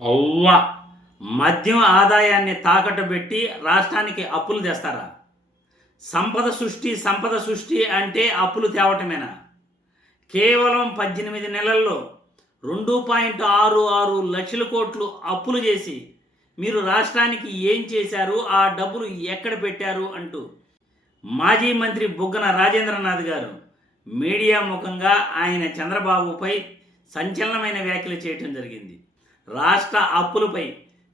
అవ్వ మద్యం ఆదాయాన్ని తాకట్టు పెట్టి రాష్ట్రానికి అప్పులు తెస్తారా? సంపద సృష్టి అంటే అప్పులు తేవటమేనా? కేవలం 18 నెలల్లో 2.66 లక్షల కోట్లు అప్పులు చేసి మీరు రాష్ట్రానికి ఏం చేశారు, ఆ డబ్బులు ఎక్కడ పెట్టారు అంటూ మాజీ మంత్రి బుగ్గన రాజేంద్రనాథ్ గారు మీడియా ముఖంగా ఆయన చంద్రబాబుపై సంచలనమైన వ్యాఖ్యలు చేయటం జరిగింది. రాష్ట్ర అప్పులపై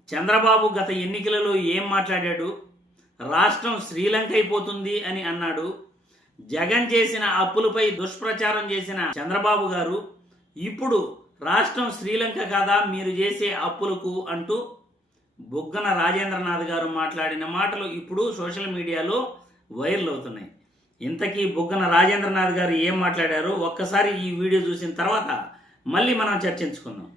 చంద్రబాబు గత ఎన్నికలలో ఏం మాట్లాడాడు? రాష్ట్రం శ్రీలంక అయిపోతుంది అని అన్నాడు. జగన్ చేసిన అప్పులపై దుష్ప్రచారం చేసిన చంద్రబాబు గారు ఇప్పుడు రాష్ట్రం శ్రీలంక కాదా మీరు చేసే అప్పులకు అంటూ బుగ్గన రాజేంద్రనాథ్ గారు మాట్లాడిన మాటలు ఇప్పుడు సోషల్ మీడియాలో వైరల్ అవుతున్నాయి. ఇంతకీ బుగ్గన రాజేంద్రనాథ్ గారు ఏం మాట్లాడారో ఒక్కసారి ఈ వీడియో చూసిన తర్వాత మళ్ళీ మనం చర్చించుకుందాం.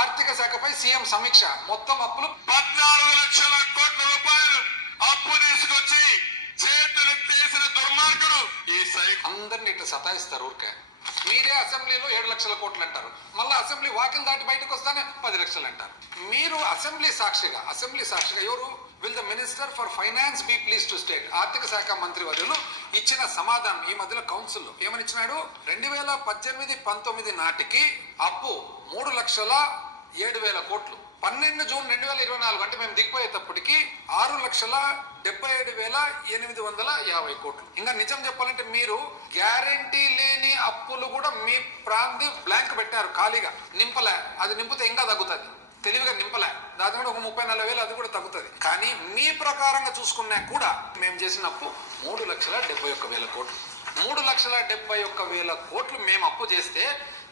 ఆర్థిక శాఖపై సీఎం సమీక్ష. మొత్తం అప్పులు 14 లక్షల కోట్ల రూపాయలు అప్పు తీసుకొచ్చి చేతులు తీసిన దుర్మార్గుడు ఈ అందరిని ఇట్లా సతాయిస్తారు. ఊరికే మీరే అసెంబ్లీలో 7 లక్షల కోట్లు అంటారు, మళ్ళీ అసెంబ్లీ వాకిల్ దాటి బయటకు వస్తానే 10 లక్షలు అంటారు. మీరు అసెంబ్లీ సాక్షిగా ఎవరు will the minister for finance be please to state, ఆర్థిక శాఖ మంత్రి వర్యులు ఇచ్చిన సమాధానం ఈ మధ్యలో కౌన్సిల్లో ఏమని ఇచ్చినాడు? 2018-19 నాటికి అప్పు 3,07,000 కోట్లు. 12 జూన్ 2024 అంటే మేము దిగిపోయేటప్పటికి 6,77,850 కోట్లు. ఇంకా నిజం చెప్పాలంటే మీరు గ్యారంటీ లేని అప్పులు కూడా మీ ప్రాంతి బ్లాంక్ పెట్టారు, ఖాళీగా నింపలే. అది నింపితే ఇంకా తగ్గుతుంది, తెలివిగా నింపలే. దాని కూడా ఒక 30-40 అది కూడా తగ్గుతుంది. కానీ మీ ప్రకారంగా చూసుకున్నా కూడా మేము చేసిన అప్పు 3,71,000 కోట్లు. 3,71,000 కోట్లు మేము అప్పు చేస్తే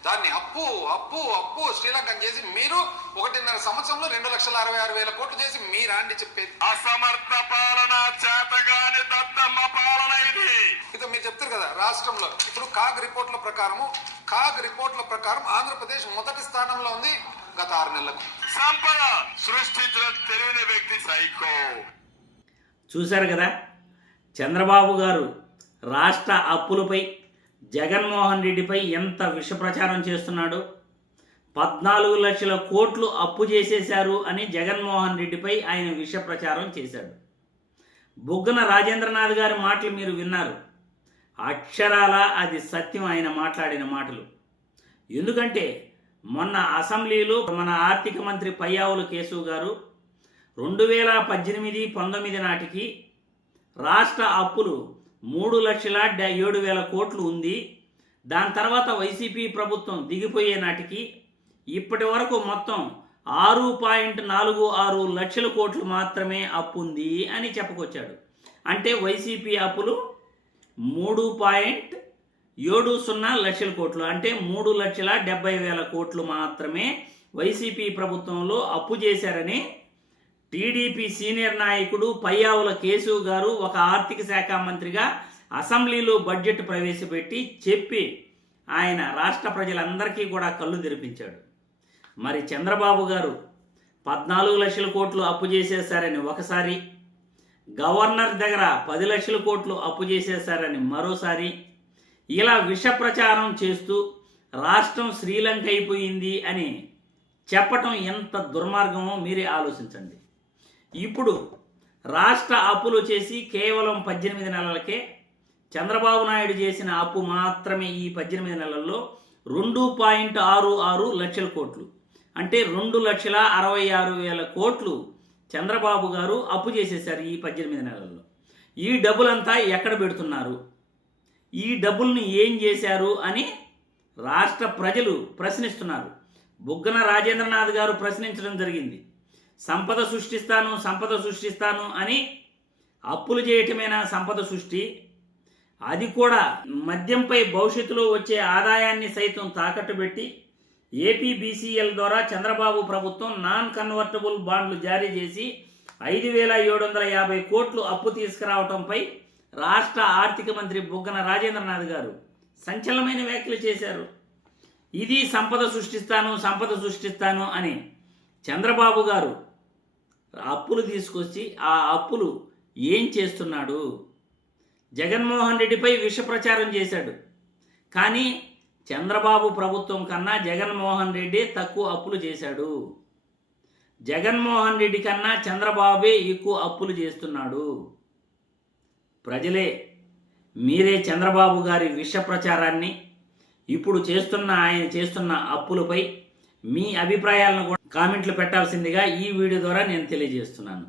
దాన్ని అప్పు అప్పు అప్పు శ్రీలంక చేసి మీరు 1.5 సంవత్సరంలో 2,66,000 కోట్లు చేసి మీరాండి చెప్పేది అసమర్థ పాలన, చేతగాని దద్దమ్మ పాలన ఇది. ఇది మీరు చెప్తారు కదా. రాష్ట్రంలో ఇప్పుడు కాగ్ రిపోర్ట్ల ప్రకారం ఆంధ్రప్రదేశ్ మొదటి స్థానంలో ఉంది గత 6 నెలలకు. సంపద సృష్టించిన తెలియని వ్యక్తి సైకో. చూశారు కదా, చంద్రబాబు గారు రాష్ట్ర అప్పులపై జగన్మోహన్ రెడ్డిపై ఎంత విష ప్రచారం చేస్తున్నాడు. 14 లక్షల కోట్లు అప్పు చేసేశారు అని జగన్మోహన్ రెడ్డిపై ఆయన విష ప్రచారం చేశాడు. బుగ్గన రాజేంద్రనాథ్ గారి మాటలు మీరు విన్నారు. అక్షరాల అది సత్యం ఆయన మాట్లాడిన మాటలు. ఎందుకంటే మొన్న అసెంబ్లీలో మన ఆర్థిక మంత్రి పయ్యావుల కేశవ్ గారు 2018-19 నాటికి రాష్ట్ర అప్పులు 3,07,000 కోట్లు ఉంది. దాని తర్వాత వైసీపీ ప్రభుత్వం దిగిపోయే నాటికి ఇప్పటి వరకు మొత్తం 6.46 లక్షల కోట్లు మాత్రమే అప్పు ఉంది అని చెప్పుకొచ్చాడు. అంటే వైసీపీ అప్పులు 3.70 లక్షల కోట్లు, అంటే 3,70,000 కోట్లు మాత్రమే వైసీపీ ప్రభుత్వంలో అప్పు చేశారని టీడీపీ సీనియర్ నాయకుడు పయ్యావుల కేశవ్ గారు ఒక ఆర్థిక శాఖ మంత్రిగా అసెంబ్లీలో బడ్జెట్ ప్రవేశపెట్టి చెప్పి ఆయన రాష్ట్ర ప్రజలందరికీ కూడా కళ్ళు తెరిపించాడు. మరి చంద్రబాబు గారు 14 లక్షల కోట్లు అప్పు చేసేశారని ఒకసారి, గవర్నర్ దగ్గర 10 లక్షల కోట్లు అప్పు చేసేశారని మరోసారి, ఇలా విష ప్రచారం చేస్తూ రాష్ట్రం శ్రీలంక అయిపోయింది అని చెప్పటం ఎంత దుర్మార్గమో మీరే ఆలోచించండి. ఇప్పుడు రాష్ట్ర అప్పులు చేసి కేవలం 18 నెలలకే చంద్రబాబు నాయుడు చేసిన అప్పు మాత్రమే ఈ 18 నెలల్లో 2.66 లక్షల కోట్లు, అంటే 2,66,000 కోట్లు చంద్రబాబు గారు అప్పు చేసేశారు ఈ 18 నెలల్లో. ఈ డబ్బులంతా ఎక్కడ పెడుతున్నారు, ఈ డబ్బుల్ని ఏం చేశారు అని రాష్ట్ర ప్రజలు ప్రశ్నిస్తున్నారు. బుగ్గన రాజేంద్రనాథ్ గారు ప్రశ్నించడం జరిగింది. సంపద సృష్టిస్తాను అని అప్పులు చేయటమేనా సంపద సృష్టి? అది కూడా మద్యంపై భవిష్యత్తులో వచ్చే ఆదాయాన్ని సైతం తాకట్టు పెట్టి ఏపీబీసీఎల్ ద్వారా చంద్రబాబు ప్రభుత్వం నాన్ కన్వర్టబుల్ బాండ్లు జారీ చేసి 5,750 కోట్లు అప్పు తీసుకురావడంపై రాష్ట్ర ఆర్థిక మంత్రి బుగ్గన రాజేంద్రనాథ్ గారు సంచలనమైన వ్యాఖ్యలు చేశారు. ఇది సంపద సృష్టిస్తాను అని చంద్రబాబు గారు అప్పులు తీసుకొచ్చి ఆ అప్పులు ఏం చేస్తున్నాడు? జగన్మోహన్ రెడ్డిపై విష ప్రచారం చేశాడు. కానీ చంద్రబాబు ప్రభుత్వం కన్నా జగన్మోహన్ రెడ్డి తక్కువ అప్పులు చేశాడు. జగన్మోహన్ రెడ్డి కన్నా చంద్రబాబే ఎక్కువ అప్పులు చేస్తున్నాడు. ప్రజలే మీరే చంద్రబాబు గారి విష ప్రచారాన్ని, ఇప్పుడు ఆయన చేస్తున్న అప్పులపై మీ అభిప్రాయాలను కూడా కామెంట్లు పెట్టాల్సిందిగా ఈ వీడియో ద్వారా నేను తెలియజేస్తున్నాను.